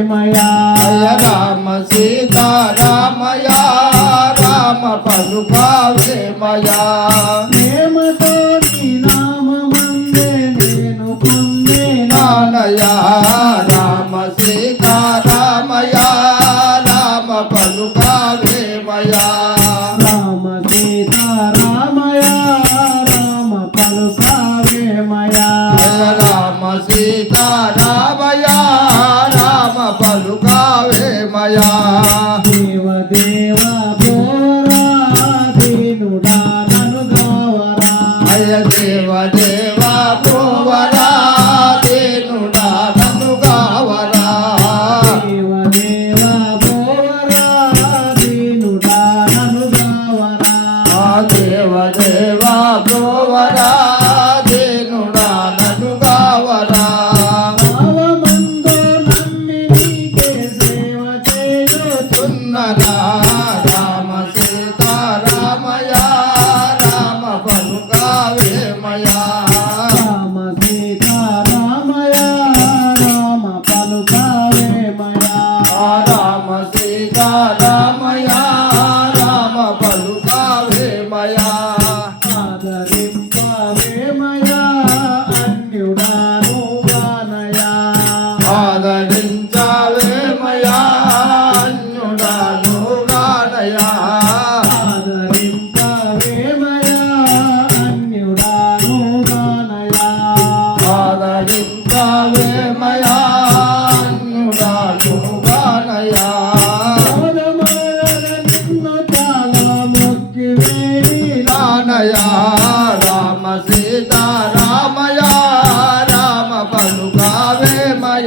ప్రేమయా రామ సీతా రామయా రామ పలుకా ప్రేమయా. ప్రేమతో నీ నామందే నేను పొందే నానయా Radha Father.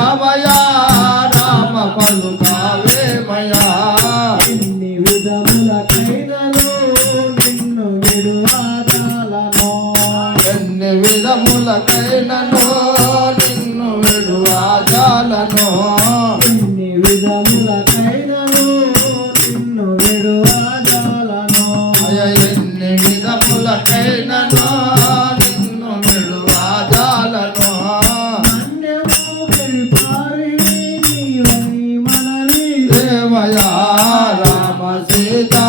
రామయా రామ పలుకావేమయా ఎన్ని విధములకైనను నిన్ను విడువగలను ఎన్ని విధములకైనను నిన్ను విడువగలను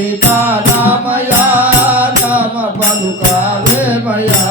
సీతారామయా రామ పలుకాదేవయా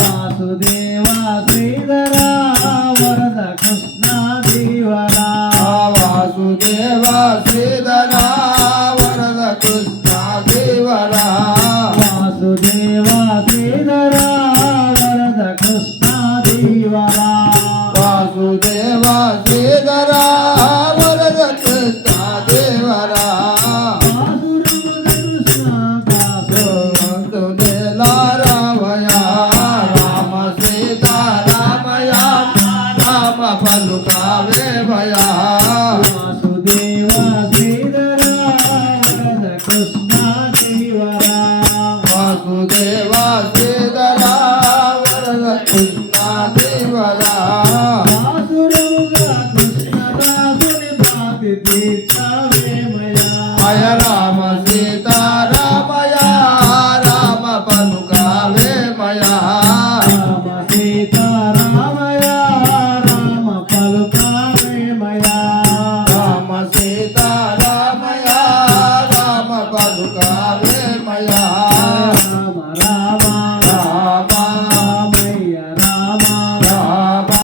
వాసుదేవా శ్రీధరా వరద కృష్ణ జీవరా. వాసుదేవా శ్రీధరా వరద కృష్ణ జీవరా. వాసుదేవా శ్రీధరా వరద కృష్ణ జీవరా. వాసుదేవా